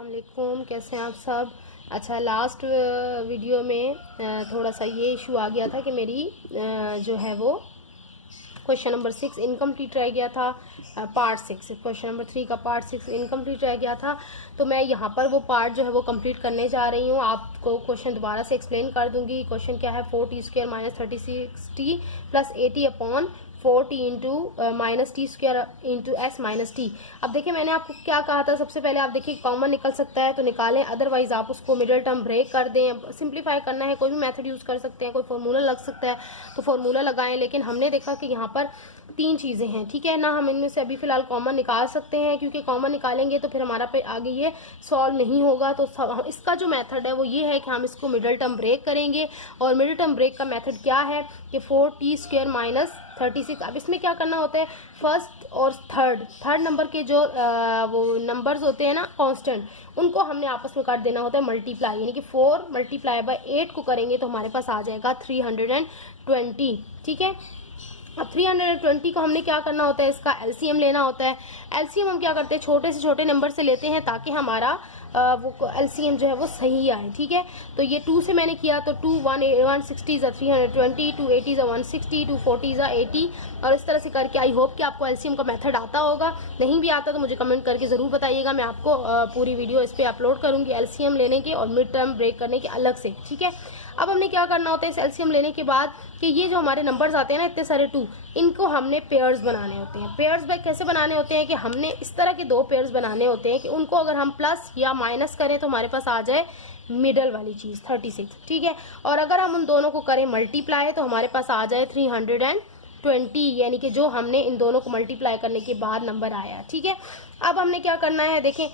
अस्सलाम वालेकुम, कैसे हैं आप सब। अच्छा, लास्ट वीडियो में थोड़ा सा ये इशू आ गया था कि मेरी जो है वो क्वेश्चन नंबर 6 इनकम्प्लीट रह गया था। पार्ट 6 क्वेश्चन नंबर 3 का पार्ट 6 इनकम्प्लीट रह गया था। तो मैं यहाँ पर वो पार्ट जो है वो कंप्लीट करने जा रही हूँ। आपको क्वेश्चन दोबारा से एक्सप्लेन कर दूंगी। क्वेश्चन क्या है, 4t² minus 36t plus 80 upon 4t into minus T square into S minus T. अब देखिए मैंने आपको क्या कहा था, सबसे पहले आप देखिए कॉमन निकल सकता है तो निकालें, अदरवाइज आप उसको मिडिल टर्म ब्रेक कर दें। सिंप्लीफाई करना है, कोई भी मेथड यूज कर सकते हैं, कोई फार्मूला लग सकता है तो फार्मूला लगाएं। लेकिन हमने देखा कि यहाँ पर तीन चीजें हैं, ठीक है ना। हम इनमें से अभी फिलहाल कॉमन निकाल सकते हैं, क्योंकि कॉमन निकालेंगे तो फिर हमारा पे आगे ये सॉल्व नहीं होगा। तो इसका जो मेथड है वो ये है कि हम इसको मिडिल टर्म ब्रेक करेंगे। और मिडिल टर्म ब्रेक का मेथड क्या है कि 4t² माइनस 36। अब इसमें क्या करना होता है, फर्स्ट और थर्ड नंबर के जो वो नंबर्स होते हैं ना कांस्टेंट, उनको हमने आपस में कर देना होता है मल्टीप्लाई। यानी कि 4 मल्टीप्लाई बाय 8 को करेंगे तो हमारे पास आ जाएगा 320, ठीक है। अब 320 को हमने क्या करना होता है, इसका एलसीएम लेना होता है। एलसीएम हम क्या करते हैं, छोटे से छोटे नंबर से लेते हैं ताकि हमारा वो एलसीएम जो है वो सही आए, ठीक है। तो ये 2 से मैंने किया तो 2 160 ज़ा 320, 2 80 ज़ा 160, 2 40 ज़ा 80, और इस तरह से करके आई होप कि आपको एलसीएम का मेथड आता होगा। नहीं भी आता तो मुझे कमेंट करके ज़रूर बताइएगा, मैं आपको पूरी वीडियो इस पर अपलोड करूँगी एलसीएम लेने के और मिड टर्म ब्रेक करने के अलग से, ठीक है। अब हमने क्या करना होता है इस एलसीएम लेने के बाद कि ये जो हमारे नंबर्स आते हैं ना इतने सारे 2, इनको हमने पेयर्स बनाने होते हैं। पेयर्स कैसे बनाने होते हैं कि हमने इस तरह के 2 पेयर्स बनाने होते हैं कि उनको अगर हम प्लस या माइनस करें तो हमारे पास आ जाए मिडल वाली चीज 36, ठीक है। और अगर हम उन दोनों को करें मल्टीप्लाई तो हमारे पास आ जाए 320, यानी कि जो हमने इन दोनों को मल्टीप्लाई करने के बाद नंबर आया, ठीक है। अब हमने क्या करना है, देखें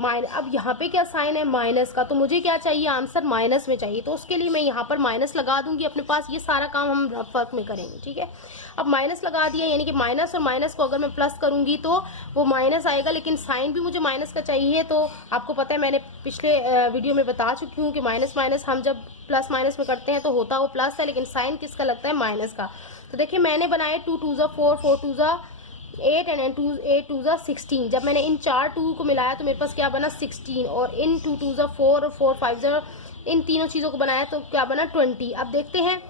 अब यहाँ पे क्या साइन है, माइनस का, तो मुझे क्या चाहिए, आंसर माइनस में चाहिए। तो उसके लिए मैं यहाँ पर माइनस लगा दूंगी अपने पास। ये सारा काम हम रफ वर्क में करेंगे, ठीक है। अब माइनस लगा दिया, यानी कि माइनस और माइनस को अगर मैं प्लस करूंगी तो वो माइनस आएगा, लेकिन साइन भी मुझे माइनस का चाहिए। तो आपको पता है, मैंने पिछले वीडियो में बता चुकी हूँ कि माइनस माइनस हम जब प्लस माइनस में करते हैं तो होता वो प्लस है, लेकिन साइन किसका लगता है, माइनस का। तो देखिए मैंने बनाए 2 2 ज़ा 4, 4 2 ज़ा 8 एंड 8 2 ज़ा 16। जब मैंने इन 4 2 को मिलाया तो मेरे पास क्या बना, 16। और इन 2 2 ज़ा 4 और 4 5 ज़ा, इन तीनों चीजों को बनाया तो क्या बना, 20। अब देखते हैं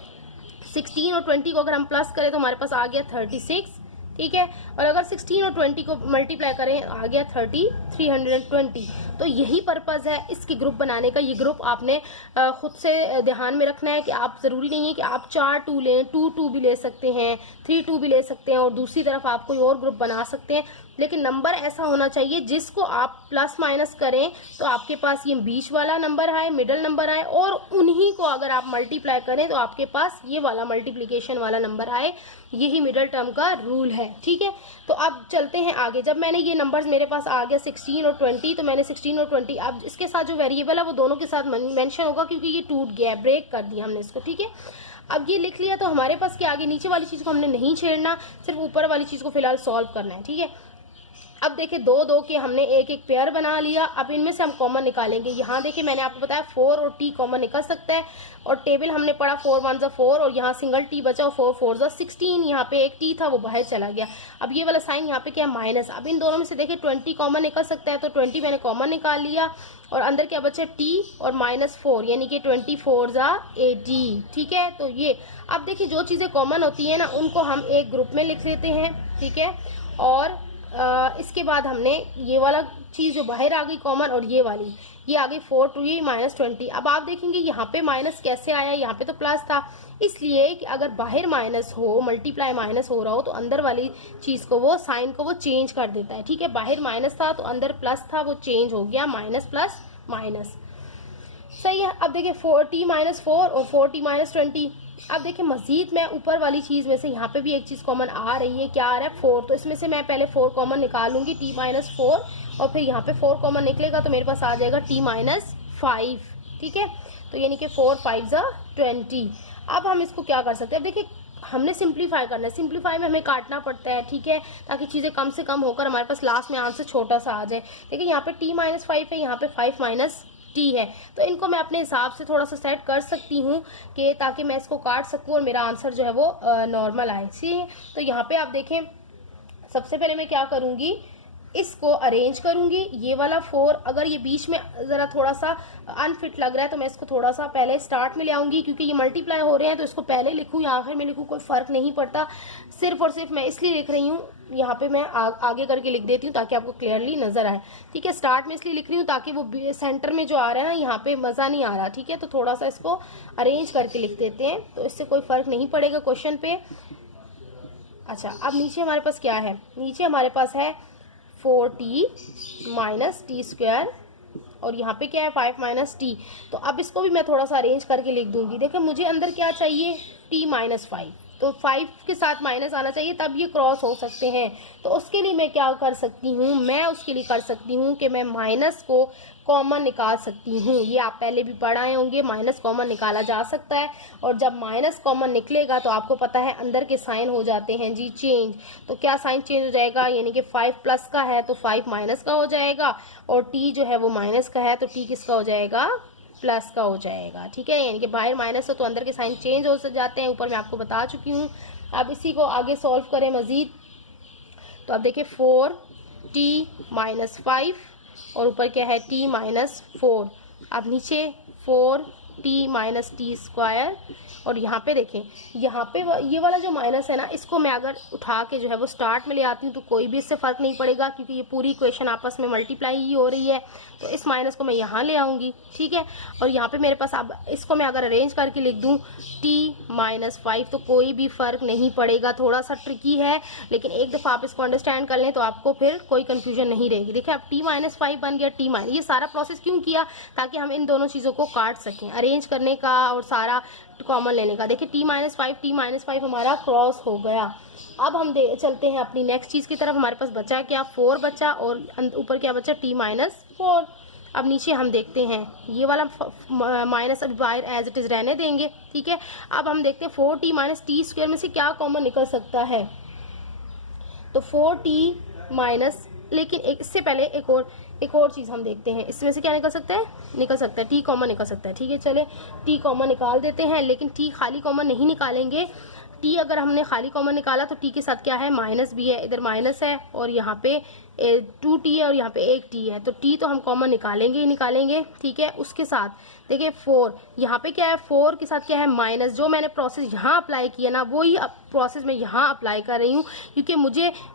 16 और 20 को अगर हम प्लस करें तो हमारे पास आ गया 36, ठीक है। और अगर 16 और 20 को मल्टीप्लाई करें आ गया 320। तो यही पर्पस है इसकी ग्रुप बनाने का। ये ग्रुप आपने खुद से ध्यान में रखना है कि आप जरूरी नहीं है कि आप 4 2 लें, 2 2 भी ले सकते हैं, 3 2 भी ले सकते हैं, और दूसरी तरफ आप कोई और ग्रुप बना सकते हैं। लेकिन नंबर ऐसा होना चाहिए जिसको आप प्लस माइनस करें तो आपके पास ये बीच वाला नंबर आए, मिडल नंबर आए, और उन्हीं को अगर आप मल्टीप्लाई करें तो आपके पास ये वाला मल्टीप्लिकेशन वाला नंबर आए। यही मिडल टर्म का रूल है, ठीक है। तो अब चलते हैं आगे। जब मैंने ये नंबर्स मेरे पास आ गया 16 और 20, तो मैंने 16 और 20, अब इसके साथ जो वेरिएबल है वो दोनों के साथ मेंशन होगा, क्योंकि ये टूट गया, ब्रेक कर दिया हमने इसको, ठीक है। अब ये लिख लिया तो हमारे पास क्या आगे, नीचे वाली चीज को हमने नहीं छेड़ना, सिर्फ ऊपर वाली चीज को फिलहाल सॉल्व करना है, ठीक है। अब देखिए 2 2 के हमने एक एक पेयर बना लिया। अब इनमें से हम कॉमन निकालेंगे। यहाँ देखिए मैंने आपको बताया 4 और t कॉमन निकल सकता है, और टेबल हमने पढ़ा 4 1 ज़ा 4, और यहाँ सिंगल t बचा, और 4 4 ज़ा 16। यहाँ पे एक t था वो बाहर चला गया। अब ये वाला साइन यहाँ पे क्या, माइनस। अब इन दोनों में से देखिए 20 कॉमन निकल सकता है, तो 20 मैंने कॉमन निकाल लिया, और अंदर क्या बचा, t और -4, यानी कि 24 ज़ा 80, ठीक है। तो ये अब देखिए जो चीजें कॉमन होती है ना उनको हम एक ग्रुप में लिख लेते हैं, ठीक है। और इसके बाद हमने ये वाला चीज जो बाहर आ गई कॉमन, और ये वाली ये आ गई 4 2 -20। अब आप देखेंगे यहाँ पे माइनस कैसे आया, यहाँ पे तो प्लस था, इसलिए कि अगर बाहर माइनस हो, मल्टीप्लाई माइनस हो रहा हो, तो अंदर वाली चीज को वो साइन को वो चेंज कर देता है, ठीक है। बाहर माइनस था तो अंदर प्लस था, वो चेंज हो गया, माइनस प्लस माइनस, सही है। अब देखिए 4t -4 और 4t -20। अब देखिए मजीद मैं ऊपर वाली चीज में से यहाँ पे भी एक चीज कॉमन आ रही है, क्या आ रहा है, 4। तो इसमें से मैं पहले 4 कॉमन निकालूंगी, t -4, और फिर यहाँ पे 4 कॉमन निकलेगा तो मेरे पास आ जाएगा t -5, ठीक है। तो यानी कि 4 5 ज़ा 20। अब हम इसको क्या कर सकते हैं, अब देखिए हमने सिंप्लीफाई करना है। सिंप्लीफाई में हमें काटना पड़ता है, ठीक है, ताकि चीजें कम से कम होकर हमारे पास लास्ट में आंसर छोटा सा आ जाए। देखिए यहाँ पे t -5 है, यहाँ पे 5 t है, तो इनको मैं अपने हिसाब से थोड़ा सा सेट कर सकती हूँ कि ताकि मैं इसको काट सकूँ और मेरा आंसर जो है वो नॉर्मल आए, ठीक है। तो यहाँ पे आप देखें सबसे पहले मैं क्या करूंगी, इसको अरेंज करूंगी। ये वाला 4 अगर ये बीच में ज़रा थोड़ा सा अनफिट लग रहा है तो मैं इसको थोड़ा सा पहले स्टार्ट में ले आऊंगी, क्योंकि ये मल्टीप्लाई हो रहे हैं तो इसको पहले लिखूँ या आखिर में लिखूँ कोई फ़र्क नहीं पड़ता। सिर्फ और सिर्फ मैं इसलिए लिख रही हूँ, यहाँ पे मैं आगे करके लिख देती हूँ ताकि आपको क्लियरली नज़र आए। ठीक है, स्टार्ट में इसलिए लिख रही हूँ ताकि वो सेंटर में जो आ रहा है ना यहाँ पे मज़ा नहीं आ रहा। ठीक है, तो थोड़ा सा इसको अरेंज करके लिख देते हैं तो इससे कोई फ़र्क नहीं पड़ेगा क्वेश्चन पे। अच्छा, अब नीचे हमारे पास क्या है? नीचे हमारे पास है 4t माइनस टी स्क्वायर और यहाँ पे क्या है 5 माइनस टी। तो अब इसको भी मैं थोड़ा सा अरेंज करके लिख दूंगी। देखिए मुझे अंदर क्या चाहिए, t माइनस 5, तो 5 के साथ माइनस आना चाहिए तब ये क्रॉस हो सकते हैं। तो उसके लिए मैं क्या कर सकती हूँ, मैं उसके लिए कर सकती हूँ कि मैं माइनस को कॉमन निकाल सकती हूँ। ये आप पहले भी पढ़ाए होंगे, माइनस कॉमन निकाला जा सकता है। और जब माइनस कॉमन निकलेगा तो आपको पता है अंदर के साइन हो जाते हैं जी चेंज। तो क्या साइन चेंज हो जाएगा, यानी कि 5 प्लस का है तो 5 माइनस का हो जाएगा, और t जो है वो माइनस का है तो t किसका हो जाएगा, प्लस का हो जाएगा। ठीक है, यानी कि बाहर माइनस हो तो अंदर के साइन चेंज हो जाते हैं, ऊपर मैं आपको बता चुकी हूँ। अब इसी को आगे सॉल्व करें मज़ीद। तो अब देखिए 4t माइनस 5 और ऊपर क्या है t माइनस 4। अब नीचे 4t माइनस टी स्क्वायर, और यहाँ पे देखें, यहाँ पे ये वाला जो माइनस है ना, इसको मैं अगर उठा के जो है वो स्टार्ट में ले आती हूँ तो कोई भी इससे फ़र्क नहीं पड़ेगा, क्योंकि ये पूरी इक्वेशन आपस में मल्टीप्लाई ही हो रही है। तो इस माइनस को मैं यहाँ ले आऊँगी। ठीक है, और यहाँ पे मेरे पास अब इसको मैं अगर अरेंज करके लिख दूँ t माइनस 5 तो कोई भी फ़र्क नहीं पड़ेगा। थोड़ा सा ट्रिकी है, लेकिन एक दफ़ा आप इसको अंडरस्टैंड कर लें तो आपको फिर कोई कन्फ्यूजन नहीं रहेगी। देखिए अब t माइनस 5 बन गया t माइनस, ये सारा प्रोसेस क्यों किया, ताकि हम इन दोनों चीज़ों को काट सकें, अरेंज करने का और सारा कॉमन लेने का। देखिए t माइनस 5 हमारा क्रॉस हो गया। अब हम चलते हैं अपनी नेक्स्ट चीज़ की तरफ। हमारे पास बचा क्या, 4 बचा, और ऊपर क्या बचा, t माइनस 4। अब नीचे हम देखते हैं ये वाला माइनस अब बाहर एज इट इज़ रहने देंगे। ठीक है, अब हम देखते हैं 4t माइनस टी स्क्वायर में से क्या कॉमन निकल सकता है। तो 4t माइनस, लेकिन इससे पहले एक और चीज़ हम देखते हैं, इसमें से क्या निकल सकता है, t कॉमन निकल सकता है। ठीक है, चले t कॉमन निकाल देते हैं, लेकिन t खाली कॉमन नहीं निकालेंगे। t अगर हमने खाली कॉमन निकाला तो t के साथ क्या है, माइनस भी है, इधर माइनस है और यहाँ पे 2t है और यहाँ पे 1t है, तो t तो हम कॉमन निकालेंगे ही निकालेंगे। ठीक है, उसके साथ देखिए 4, यहाँ पे क्या है, 4 के साथ क्या है, माइनस। जो मैंने प्रोसेस यहाँ अप्लाई किया ना वही प्रोसेस मैं यहाँ अप्लाई कर रही हूँ, क्योंकि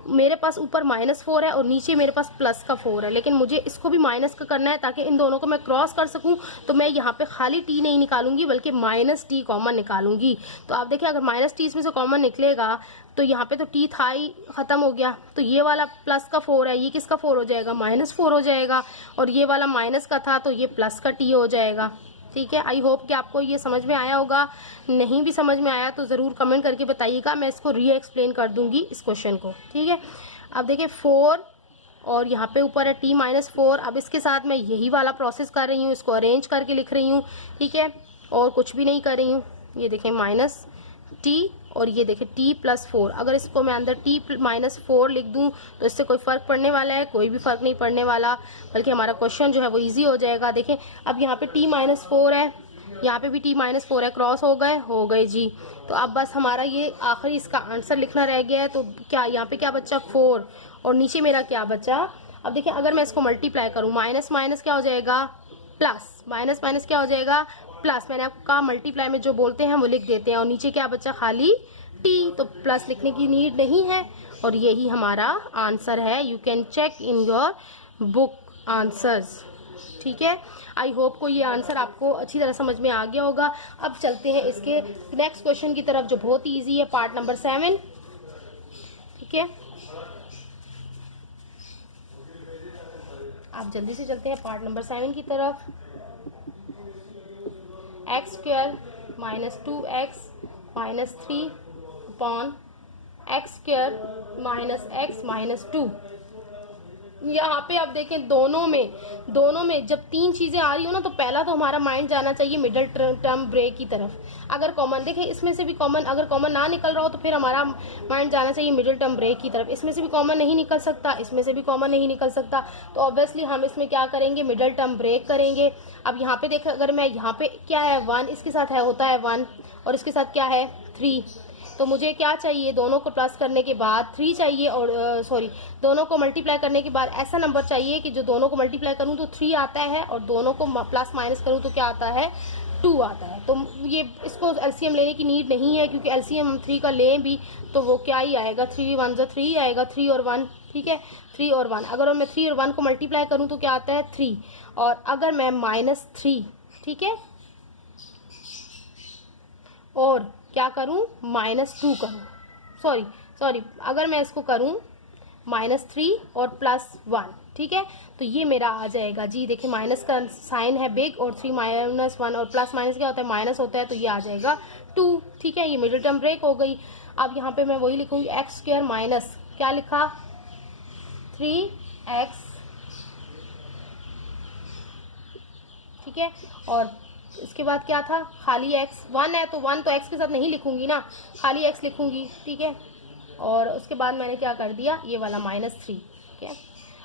मेरे पास ऊपर -4 है और नीचे मेरे पास प्लस का 4 है, लेकिन मुझे इसको भी माइनस का करना है ताकि इन दोनों को मैं क्रॉस कर सकूँ। तो मैं यहाँ पे खाली t नहीं निकालूंगी बल्कि -t कॉमन निकालूंगी। तो आप देखिए अगर -t इसमें से कॉमन निकलेगा तो यहाँ पे तो t था ही, ख़त्म हो गया। तो ये वाला प्लस का 4 है, ये किसका 4 हो जाएगा, -4 हो जाएगा, और ये वाला माइनस का था तो ये प्लस का t हो जाएगा। ठीक है, आई होप कि आपको ये समझ में आया होगा। नहीं भी समझ में आया तो ज़रूर कमेंट करके बताइएगा, मैं इसको री एक्सप्लेन कर दूंगी इस क्वेश्चन को। ठीक है, अब देखिए 4 और यहाँ पे ऊपर है t माइनस 4। अब इसके साथ मैं यही वाला प्रोसेस कर रही हूँ, इसको अरेंज करके लिख रही हूँ। ठीक है, और कुछ भी नहीं कर रही हूँ। ये देखें माइनस t और ये देखें t प्लस 4। अगर इसको मैं अंदर t माइनस 4 लिख दूं तो इससे कोई फ़र्क पड़ने वाला है, कोई भी फ़र्क नहीं पड़ने वाला, बल्कि हमारा क्वेश्चन जो है वो इजी हो जाएगा। देखें अब यहाँ पे t माइनस 4 है, यहाँ पे भी t माइनस 4 है, क्रॉस हो गए जी। तो अब बस हमारा ये आखिरी इसका आंसर लिखना रह गया है। तो क्या यहाँ पे क्या बचा, 4, और नीचे मेरा क्या बचा। अब देखिए अगर मैं इसको मल्टीप्लाई करूँ, माइनस माइनस क्या हो जाएगा, प्लस, माइनस माइनस क्या हो जाएगा, प्लस। मैंने आपको कहा मल्टीप्लाई में जो बोलते हैं वो लिख देते हैं, और नीचे क्या बचा, खाली t, तो प्लस लिखने की नीड नहीं है। और यही हमारा आंसर है। You can check in your book answers. ठीक है, आई होप को ये आंसर आपको अच्छी तरह समझ में आ गया होगा। अब चलते हैं इसके नेक्स्ट क्वेश्चन की तरफ जो बहुत ही ईजी है, पार्ट नंबर 7। ठीक है, आप जल्दी से चलते हैं पार्ट नंबर 7 की तरफ। x square minus 2x minus 3 upon x square minus x minus 2। यहाँ पे आप देखें दोनों में जब 3 चीज़ें आ रही हो ना तो पहला तो हमारा माइंड जाना चाहिए मिडिल टर्म ब्रेक की तरफ। अगर कॉमन देखें, इसमें से भी कॉमन, अगर कॉमन ना निकल रहा हो तो फिर हमारा माइंड जाना चाहिए मिडिल टर्म ब्रेक की तरफ। इसमें से भी कॉमन नहीं निकल सकता, इसमें से भी कॉमन नहीं निकल सकता, तो ऑब्वियसली हम इसमें क्या करेंगे, मिडिल टर्म ब्रेक करेंगे। अब यहाँ पे देखें, अगर मैं यहाँ पे क्या है 1, इसके साथ है होता है 1 और इसके साथ क्या है 3, तो मुझे क्या चाहिए, दोनों को प्लस करने के बाद 3 चाहिए, और दोनों को मल्टीप्लाई करने के बाद ऐसा नंबर चाहिए कि जो दोनों को मल्टीप्लाई करूँ तो 3 आता है, और दोनों को प्लस माइनस करूँ तो क्या आता है, 2 आता है। तो ये इसको एलसीएम लेने की नीड नहीं है, क्योंकि एलसीएम हम 3 का लें भी तो वो क्या ही आएगा, 3 1 जा 3 आएगा, 3 और 1, ठीक है, 3 और 1। अगर मैं 3 और 1 को मल्टीप्लाई करूँ तो क्या आता है, 3। और अगर मैं -3, ठीक है, और क्या करूं, -2 करूं, सॉरी अगर मैं इसको करूं -3 और +1, ठीक है, तो ये मेरा आ जाएगा जी। देखिए माइनस का साइन है बिग, और 3 -1 और प्लस माइनस क्या होता है, माइनस होता है, तो ये आ जाएगा 2, ठीक है। ये मिडिल टर्म ब्रेक हो गई। अब यहाँ पे मैं वही लिखूंगी, x² माइनस क्या लिखा, 3x, ठीक है, और इसके बाद क्या था, खाली x, 1 है तो 1 तो x के साथ नहीं लिखूंगी ना, खाली x लिखूंगी, ठीक है। और उसके बाद मैंने क्या कर दिया, ये वाला -3, ठीक है।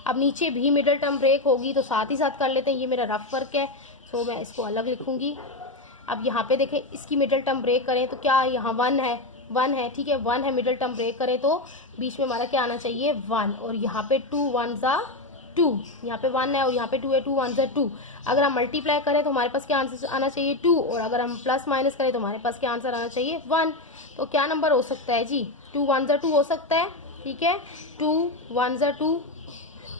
अब नीचे भी मिडिल टर्म ब्रेक होगी तो साथ ही साथ कर लेते हैं, ये मेरा रफ वर्क है, सो मैं इसको अलग लिखूंगी। अब यहाँ पे देखें, इसकी मिडिल टर्म ब्रेक करें तो क्या, यहाँ 1 है, ठीक है, 1 है, मिडिल टर्म ब्रेक करें तो बीच में हमारा क्या आना चाहिए, 1, और यहाँ पे 2 1 जा 2, यहाँ पे 1 है और यहाँ पे 2 है, 2 1 जा 2। अगर हम मल्टीप्लाई करें तो हमारे पास क्या आंसर आना चाहिए, 2, और अगर हम प्लस माइनस करें तो हमारे पास क्या आंसर आना चाहिए, 1। तो क्या नंबर हो सकता है जी, 2 1 जा 2 हो सकता है, ठीक है, 2 1 जा 2,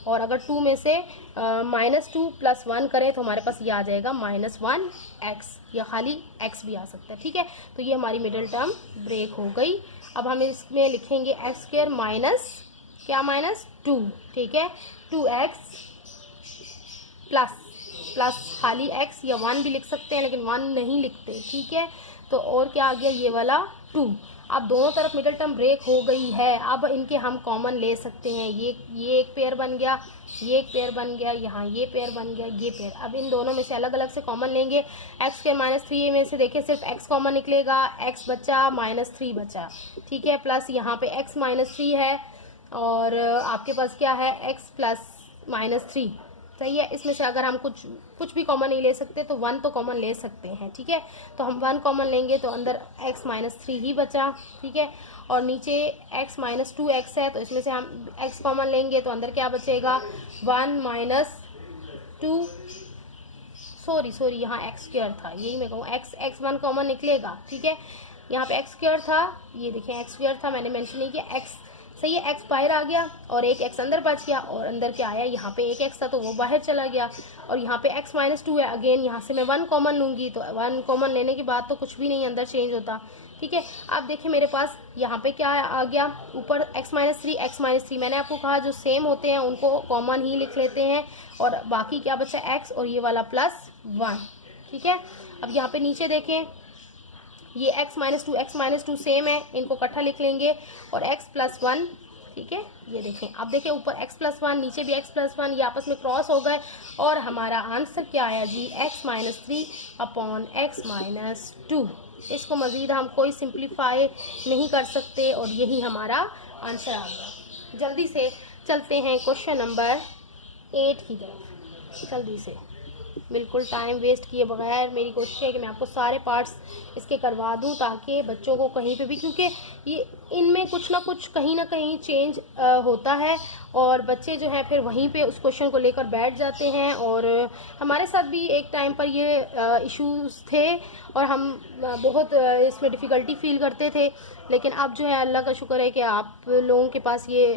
और अगर 2 में से -2 + 1 करें तो हमारे पास ये आ जाएगा -1x, या खाली x भी आ सकता है, ठीक है। तो ये हमारी मिडिल टर्म ब्रेक हो गई। अब हम इसमें लिखेंगे x² माइनस क्या, -2, ठीक है, 2x प्लस खाली x, या 1 भी लिख सकते हैं लेकिन 1 नहीं लिखते, ठीक है। तो और क्या आ गया, ये वाला 2। अब दोनों तरफ मिडिल टर्म ब्रेक हो गई है, अब इनके हम कॉमन ले सकते हैं, ये एक पेयर बन गया, ये एक पेयर बन गया, यहाँ ये पेयर बन गया, ये पेयर। अब इन दोनों में से अलग अलग से कॉमन लेंगे, x² -3 में से देखिए सिर्फ x कॉमन निकलेगा, x बचा, -3 बचा, ठीक है, प्लस यहाँ पे x -3 है, और आपके पास क्या है, x + -3, सही है। इसमें से अगर हम कुछ भी कॉमन नहीं ले सकते तो 1 तो कॉमन ले सकते हैं, ठीक है। तो हम 1 कॉमन लेंगे तो अंदर x -3 ही बचा, ठीक है, और नीचे x -2x है, तो इसमें से हम x कॉमन लेंगे तो अंदर क्या बचेगा, 1 -2, सॉरी यहाँ x² था, यही मैं कहूँ, x 1 कॉमन निकलेगा, ठीक है। यहाँ पे x² था, ये देखें x² था, मैंने मेंशन नहीं किया, x सही है, x बाहर आ गया और एक x अंदर बच गया, और अंदर क्या आया, यहाँ पे एक x था तो वो बाहर चला गया, और यहाँ पे x -2 है, अगेन यहाँ से मैं 1 कॉमन लूँगी, तो 1 कॉमन लेने के बाद तो कुछ भी नहीं अंदर चेंज होता, ठीक है। अब देखिए मेरे पास यहाँ पे क्या आ गया, ऊपर x -3 मैंने आपको कहा जो सेम होते हैं उनको कॉमन ही लिख लेते हैं, और बाकी क्या बचा, x और ये वाला +1, ठीक है। अब यहाँ पे नीचे देखें, ये x -2 सेम है, इनको इकट्ठा लिख लेंगे, और x +1, ठीक है। ये देखें, अब देखें ऊपर x +1, नीचे भी x +1, ये आपस में क्रॉस हो गए, और हमारा आंसर क्या आया जी, x -3 अपॉन x -2। इसको मज़ीद हम कोई सिंप्लीफाई नहीं कर सकते, और यही हमारा आंसर आ गया। जल्दी से चलते हैं क्वेश्चन नंबर 8 की तरफ, जल्दी से, बिल्कुल टाइम वेस्ट किए बगैर। मेरी कोशिश है कि मैं आपको सारे पार्ट्स इसके करवा दूं, ताकि बच्चों को कहीं पे भी, क्योंकि ये इनमें कुछ ना कुछ कहीं ना कहीं चेंज होता है, और बच्चे जो हैं फिर वहीं पे उस क्वेश्चन को लेकर बैठ जाते हैं। और हमारे साथ भी एक टाइम पर ये इश्यूज़ थे, और हम बहुत इसमें डिफ़िकल्टी फ़ील करते थे, लेकिन अब जो है अल्लाह का शुक्र है कि आप लोगों के पास ये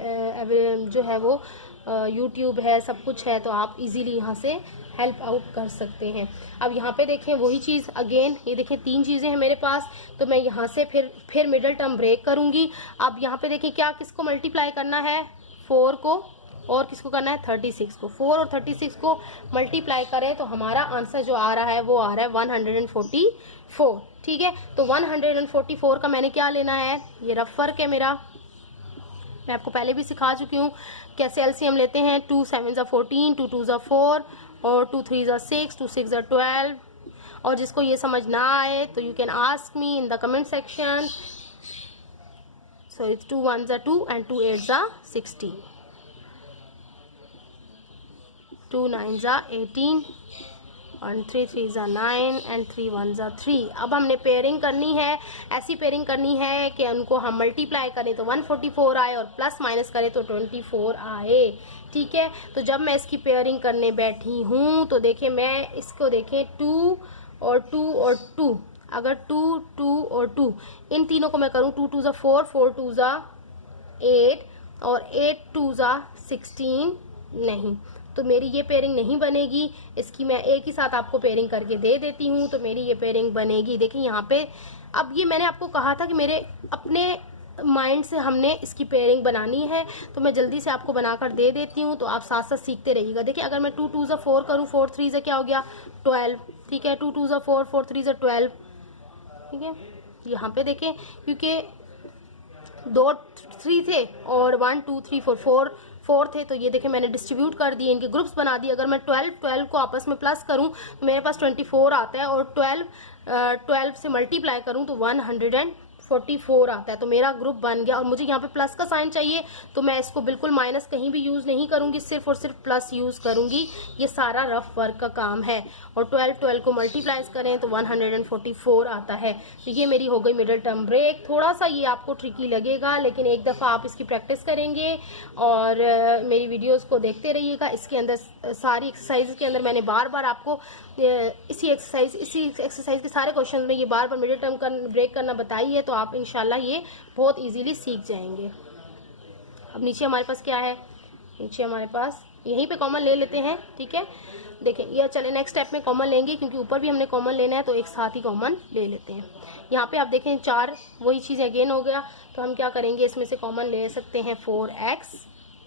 जो है वो यूट्यूब है, सब कुछ है, तो आप इजीली यहाँ से हेल्प आउट कर सकते हैं। अब यहाँ पे देखें वही चीज़ अगेन, ये देखें 3 चीज़ें हैं मेरे पास, तो मैं यहाँ से फिर मिडिल टर्म ब्रेक करूँगी। अब यहाँ पे देखें क्या किसको मल्टीप्लाई करना है, 4 को, और किसको करना है, 36 को। 4 और 36 को मल्टीप्लाई करें तो हमारा आंसर जो आ रहा है वो आ रहा है 144, ठीक है। तो 144 का मैंने क्या लेना है, ये रफ वर्क है मेरा, मैं आपको पहले भी सिखा चुकी हूँ कैसे एलसीएम लेते हैं। 2 7 ज़ा 14, 2 2 ज़ा 4, और 2 3 ज़ा 6, 2 6 ज़ा 12। और जिसको ये समझ ना आए तो you can ask me in the comment section. So it's 2 1 ज़ा 2 एंड 2 8 ज़ा 16, 2 9 ज़ा 18, 1 3 3 ज़ा 9 एंड 3 1 ज़ा 3। अब हमने पेयरिंग करनी है, ऐसी पेयरिंग करनी है कि उनको हम मल्टीप्लाई करें तो 144 आए और प्लस माइनस करें तो 24 आए। ठीक है, तो जब मैं इसकी पेयरिंग करने बैठी हूँ तो देखें, मैं इसको देखें 2 और 2 और 2, अगर 2 2 और 2 इन तीनों को मैं करूँ 2 2 ज़ा 4 4 2 ज़ा 8 और 8 2 ज़ा 16, नहीं, तो मेरी ये पेयरिंग नहीं बनेगी। इसकी मैं एक ही साथ आपको पेयरिंग करके दे देती हूँ तो मेरी ये पेयरिंग बनेगी। देखिए यहाँ पे, अब ये मैंने आपको कहा था कि मेरे अपने माइंड से हमने इसकी पेयरिंग बनानी है, तो मैं जल्दी से आपको बनाकर दे देती हूँ, तो आप साथ साथ सीखते रहिएगा। देखिए अगर मैं 2 2 ज़ा 4 करूँ, 4 3 ज़ा क्या हो गया 12, ठीक है, 2 2 ज़ा 4 4 3 ज़ा 12, ठीक है। यहाँ पे देखें, क्योंकि 2 3 थे और 1 2 3 4 4 थे, तो ये देखें मैंने डिस्ट्रीब्यूट कर दिए, इनके ग्रुप्स बना दिए। अगर मैं 12 को आपस में प्लस करूं तो मेरे पास 24 आता है, और 12 से मल्टीप्लाई करूं तो 144 आता है, तो मेरा ग्रुप बन गया। और मुझे यहाँ पे प्लस का साइन चाहिए, तो मैं इसको बिल्कुल माइनस कहीं भी यूज़ नहीं करूँगी, सिर्फ और सिर्फ प्लस यूज़ करूँगी। ये सारा रफ वर्क का काम है। और 12 को मल्टीप्लाइज करें तो 144 आता है। तो ये मेरी हो गई मिडिल टर्म ब्रेक। थोड़ा सा ये आपको ट्रिकी लगेगा, लेकिन एक दफ़ा आप इसकी प्रैक्टिस करेंगे और मेरी वीडियोस को देखते रहिएगा। इसके अंदर सारी एक्सरसाइज के अंदर मैंने बार बार आपको इसी एक्सरसाइज के सारे क्वेश्चन में ये बार बार मिडिल टर्म ब्रेक करना बताई है, तो आप इंशाल्लाह ये बहुत इजीली सीख जाएंगे। अब नीचे हमारे पास क्या है, नीचे हमारे पास यहीं पे कॉमन ले लेते हैं, ठीक है। देखें, ये चले नेक्स्ट स्टेप में कॉमन लेंगे, क्योंकि ऊपर भी हमने कॉमन लेना है, तो एक साथ ही कॉमन ले लेते हैं। यहाँ पे आप देखें 4, वही चीज़ अगेन हो गया, तो हम क्या करेंगे, इसमें से कॉमन ले सकते हैं 4x,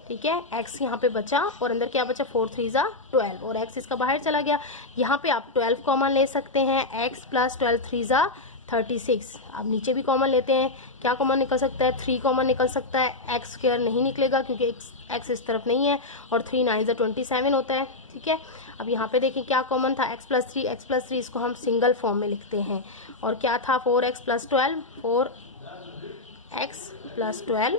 ठीक है। x यहाँ पे बचा और अंदर क्या बचा 4 3 ज़ा 12 और x इसका बाहर चला गया। यहाँ पे आप 12 कॉमन ले सकते हैं, x प्लस 12 3 ज़ा 36। अब नीचे भी कॉमन लेते हैं, क्या कॉमन निकल सकता है, 3 कॉमन निकल सकता है, एक्स स्क्वायर नहीं निकलेगा क्योंकि एक्स इस तरफ नहीं है, और 3 9 ज़ा 27 होता है, ठीक है। अब यहाँ पे देखें क्या कॉमन था, x प्लस 3 इसको हम सिंगल फॉर्म में लिखते हैं, और क्या था 4x प्लस 12 4x प्लस 12।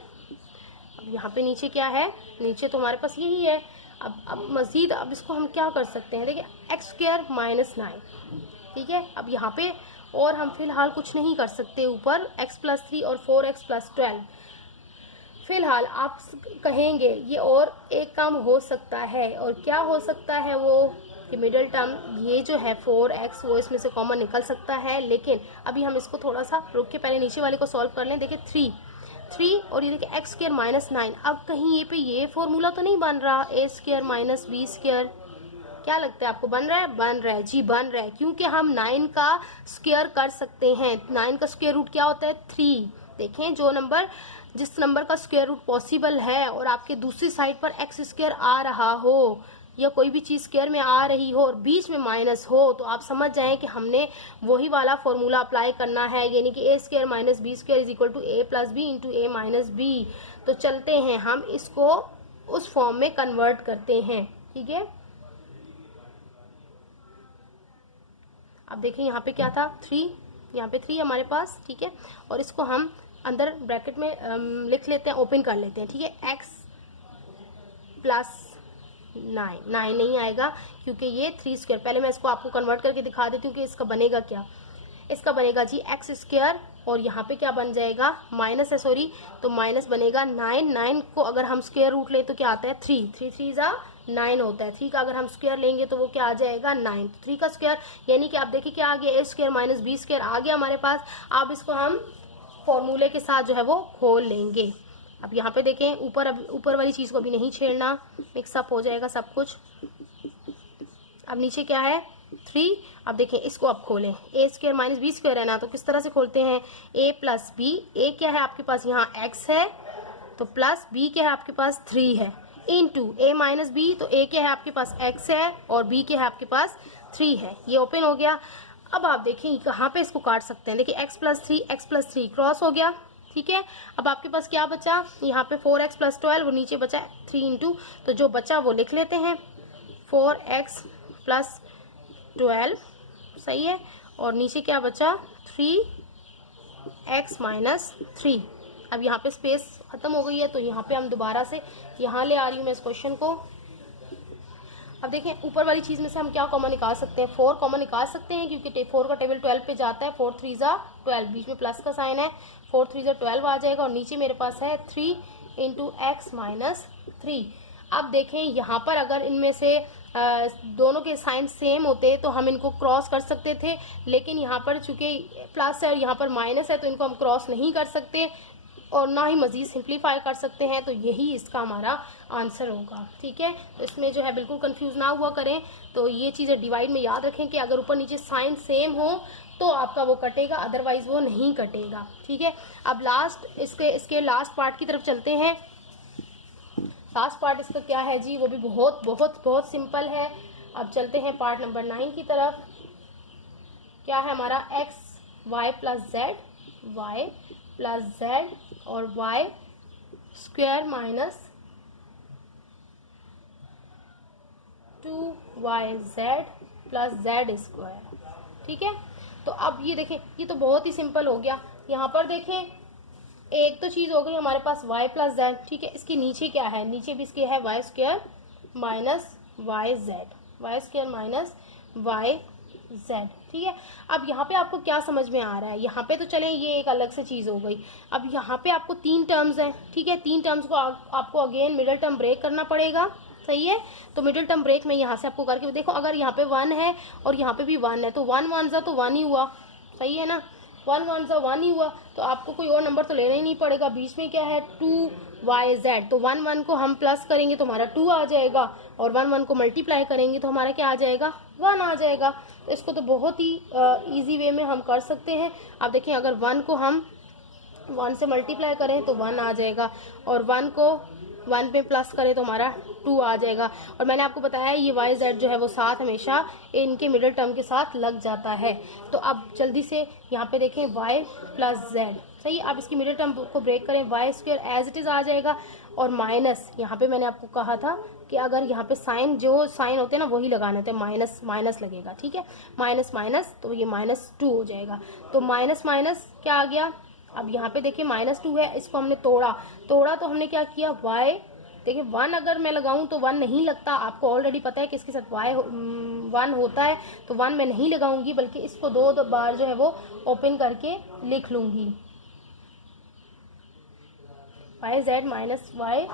अब यहाँ पे नीचे क्या है, नीचे तो हमारे पास यही है। अब मज़ीद अब इसको हम क्या कर सकते हैं, देखिए एक्स स्क्वायर माइनस 9, ठीक है। अब यहाँ पे और हम फिलहाल कुछ नहीं कर सकते, ऊपर x प्लस 3 और 4x प्लस 12। फिलहाल आप कहेंगे ये और एक काम हो सकता है, और क्या हो सकता है वो, कि मिडिल टर्म ये जो है 4x वो इसमें से कॉमन निकल सकता है। लेकिन अभी हम इसको थोड़ा सा रुक के पहले नीचे वाले को सॉल्व कर लें। देखिए 3 और ये देखिए एक्स स्क्वायर माइनस 9। अब कहीं ये पे ये फॉर्मूला तो नहीं बन रहा, ए स्क्वायर माइनस बी स्क्वायर, क्या लगता है आपको, बन रहा है? बन रहा है जी, बन रहा है, क्योंकि हम 9 का स्क्वायर कर सकते हैं। 9 का स्क्वायर रूट क्या होता है 3। देखें जिस नंबर का स्क्वायर रूट पॉसिबल है और आपके दूसरी साइड पर एक्स स्क्वायर आ रहा हो या कोई भी चीज़ स्क्वायर में आ रही हो और बीच में माइनस हो, तो आप समझ जाएं कि हमने वही वाला फॉर्मूला अप्लाई करना है, यानी कि A square minus B square is equal to A plus B into A minus B. तो चलते हैं हम इसको उस फॉर्म में कन्वर्ट करते हैं, ठीक है। अब देखिए यहाँ पे क्या था 3, यहाँ पे 3 हमारे पास, ठीक है। और इसको हम अंदर ब्रैकेट में लिख लेते हैं, ओपन कर लेते हैं, ठीक है। x प्लस 9 नहीं आएगा क्योंकि ये 3 स्क्वायर, पहले मैं इसको आपको कन्वर्ट करके दिखा देती हूँ कि इसका बनेगा क्या। इसका बनेगा जी एक्स स्क्वायर, और यहाँ पे क्या बन जाएगा, माइनस है सॉरी, तो माइनस बनेगा 9 को अगर हम स्क्वायर रूट लें तो क्या आता है 3 3 ज़ा 9 होता है। 3 का अगर हम स्क्वायर लेंगे तो वो क्या आ जाएगा 9। 3 का स्क्वायर यानी कि आप देखिए क्या आ गया, ए स्क्वायर माइनस बी स्क्वायर आ गया हमारे पास। अब इसको हम फॉर्मूले के साथ जो है वो खोल लेंगे। अब यहाँ पे देखें ऊपर वाली चीज़ को अभी नहीं छेड़ना, मिक्सअप हो जाएगा सब कुछ। अब नीचे क्या है 3। अब देखें इसको अब खोलें, ए स्क्वायर माइनस बी स्क्वायर है ना, तो किस तरह से खोलते हैं, ए प्लस बी, ए क्या है आपके पास यहाँ x है, तो प्लस बी क्या है आपके पास 3 है, इंटू ए माइनस बी, तो ए क्या है आपके पास x है और बी क्या है आपके पास 3 है। ये ओपन हो गया। अब आप देखें कहाँ पे इसको काट सकते हैं, देखिए x प्लस 3 क्रॉस हो गया, ठीक है। अब आपके पास क्या बचा, यहाँ पे 4x प्लस 12 और नीचे बचा 3 इंटू, तो जो बचा वो लिख लेते हैं 4x प्लस 12, सही है। और नीचे क्या बचा 3x माइनस 3। अब यहाँ पे स्पेस खत्म हो गई है, तो यहाँ पे हम दोबारा से यहाँ ले आ रही हूँ मैं इस क्वेश्चन को। अब देखें ऊपर वाली चीज़ में से हम क्या कॉमन निकाल सकते हैं, 4 कॉमन निकाल सकते हैं क्योंकि 4 का टेबल 12 पे जाता है। 4 3 ज़ा 12, बीच में प्लस का साइन है, 4 3 ज़ा 12 आ जाएगा और नीचे मेरे पास है 3 इंटू एक्स माइनस 3। अब देखें यहाँ पर अगर इनमें से दोनों के साइन सेम होते तो हम इनको क्रॉस कर सकते थे, लेकिन यहाँ पर चूंकि प्लस है और यहाँ पर माइनस है तो इनको हम क्रॉस नहीं कर सकते और ना ही मज़ीद सिंप्लीफाई कर सकते हैं, तो यही इसका हमारा आंसर होगा। ठीक है, तो इसमें जो है बिल्कुल कंफ्यूज ना हुआ करें। तो ये चीज़ें डिवाइड में याद रखें कि अगर ऊपर नीचे साइन सेम हो तो आपका वो कटेगा, अदरवाइज वो नहीं कटेगा। ठीक है, अब लास्ट इसके लास्ट पार्ट की तरफ चलते हैं। लास्ट पार्ट इसका क्या है जी, वो भी बहुत बहुत बहुत सिंपल है। अब चलते हैं पार्ट नंबर 9 की तरफ। क्या है हमारा, एक्स वाई प्लस जेड और y square minus 2yz plus z square. ठीक है, तो अब ये देखें, ये तो बहुत ही सिंपल हो गया। यहाँ पर देखें एक तो चीज़ हो गई हमारे पास y प्लस जेड। ठीक है, इसके नीचे क्या है, नीचे भी इसके है y square minus y z. ठीक है, अब यहाँ पे आपको क्या समझ में आ रहा है, यहाँ पे तो चलें ये एक अलग से चीज़ हो गई। अब यहाँ पे आपको 3 टर्म्स हैं। ठीक है, 3 टर्म्स को आपको अगेन मिडिल टर्म ब्रेक करना पड़ेगा। सही है, तो मिडिल टर्म ब्रेक में यहाँ से आपको करके देखो, अगर यहाँ पे 1 है और यहाँ पे भी 1 है तो 1 1 ज़ा तो 1 ही हुआ। सही है ना, 1 1 ज़ा 1 ही हुआ, तो आपको कोई और नंबर तो लेना ही नहीं पड़ेगा। बीच में क्या है 2yz, तो 1 1 को हम प्लस करेंगे तो हमारा 2 आ जाएगा और 1 1 को मल्टीप्लाई करेंगे तो हमारा क्या आ जाएगा, 1 आ जाएगा। तो इसको तो बहुत ही ईजी वे में हम कर सकते हैं। आप देखिए अगर 1 को हम 1 से मल्टीप्लाई करें तो 1 आ जाएगा और 1 को 1 पे प्लस करें तो हमारा 2 आ जाएगा। और मैंने आपको बताया ये वाई जेड जो है वो साथ हमेशा इनके मिडिल टर्म के साथ लग जाता है। तो अब जल्दी से यहाँ पे देखें वाई प्लस जेड। सही, अब इसकी मिडिल टर्म को ब्रेक करें, Y square as it is आ जाएगा और माइनस, यहाँ पे मैंने आपको कहा था कि अगर यहाँ पे साइन जो साइन होते हैं ना वही लगाने होते हैं, माइनस माइनस लगेगा। ठीक है, माइनस माइनस तो ये -2 हो जाएगा। तो माइनस माइनस क्या आ गया, अब यहाँ पे देखिए -2 है, इसको हमने तोड़ा तो हमने क्या किया, y देखिए 1 अगर मैं लगाऊं तो 1 नहीं लगता, आपको ऑलरेडी पता है कि इसके साथ y 1 होता है, तो 1 मैं नहीं लगाऊंगी बल्कि इसको 2 बार जो है वो ओपन करके लिख लूंगी, y z minus y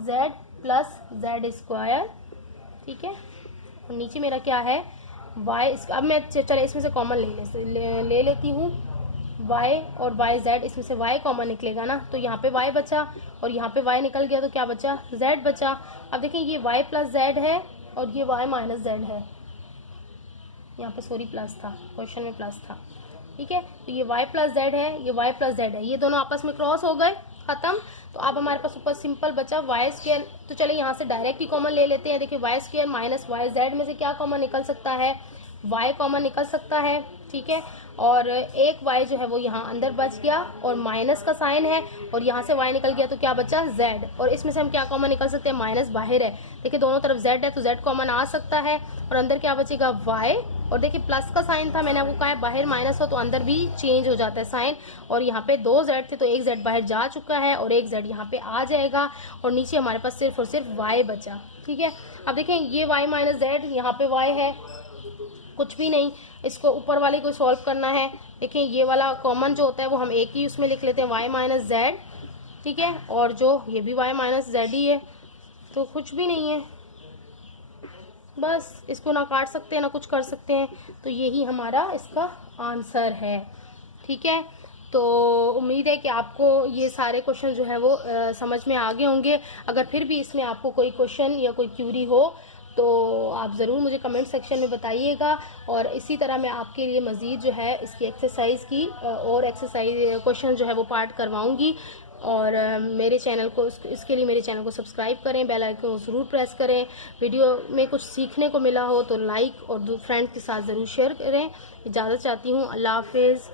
z plus z square. ठीक है, और नीचे मेरा क्या है y, अब मैं चले इसमें से कॉमन ले लेती हूँ y और वाई जेड, इसमें से y कॉमन निकलेगा ना, तो यहाँ पे y बचा और यहाँ पे y निकल गया तो क्या बचा, z बचा। अब देखें ये y प्लस जेड है और ये y माइनस जेड है, यहाँ पे सॉरी प्लस था, क्वेश्चन में प्लस था। ठीक है, तो ये y प्लस जेड है, ये y प्लस जेड है, ये दोनों आपस में क्रॉस हो गए, खत्म। तो अब हमारे पास ऊपर सिंपल बचा वाई स्क्वायर। तो चले यहाँ से डायरेक्ट ही कॉमन ले लेते हैं। देखिए y square minus y z में से क्या कॉमन निकल सकता है, y कॉमन निकल सकता है। ठीक है, और एक y जो है वो यहाँ अंदर बच गया और माइनस का साइन है और यहाँ से y निकल गया तो क्या बचा, z, और इसमें से हम क्या कॉमन निकल सकते हैं, माइनस बाहर है। देखिए दोनों तरफ z है तो z कॉमन आ सकता है और अंदर क्या बचेगा, y, और देखिए प्लस का साइन था, मैंने आपको कहा है बाहर माइनस हो तो अंदर भी चेंज हो जाता है साइन, और यहाँ पे 2 z थे तो एक z बाहर जा चुका है और एक z यहाँ पे आ जाएगा और नीचे हमारे पास सिर्फ और सिर्फ y बचा। ठीक है, अब देखें ये y माइनस जेड, यहाँ पे y है कुछ भी नहीं, इसको ऊपर वाले को सॉल्व करना है। देखिए ये वाला कॉमन जो होता है वो हम एक ही उसमें लिख लेते हैं, y माइनस जेड। ठीक है, और जो ये भी y माइनस जेड ही है, तो कुछ भी नहीं है, बस इसको ना काट सकते हैं ना कुछ कर सकते हैं, तो यही हमारा इसका आंसर है। ठीक है, तो उम्मीद है कि आपको ये सारे क्वेश्चन जो है वो समझ में आ गए होंगे। अगर फिर भी इसमें आपको कोई क्वेश्चन या कोई क्यूरी हो तो आप ज़रूर मुझे कमेंट सेक्शन में बताइएगा, और इसी तरह मैं आपके लिए मज़ीद जो है इसकी एक्सरसाइज की और एक्सरसाइज क्वेश्चन जो है वो पार्ट करवाऊंगी। और मेरे चैनल को इसके लिए मेरे चैनल को सब्सक्राइब करें, बेल आइकन को ज़रूर प्रेस करें। वीडियो में कुछ सीखने को मिला हो तो लाइक और फ्रेंड्स के साथ ज़रूर शेयर करें। इजाज़त चाहती हूँ, अल्लाह हाफिज़।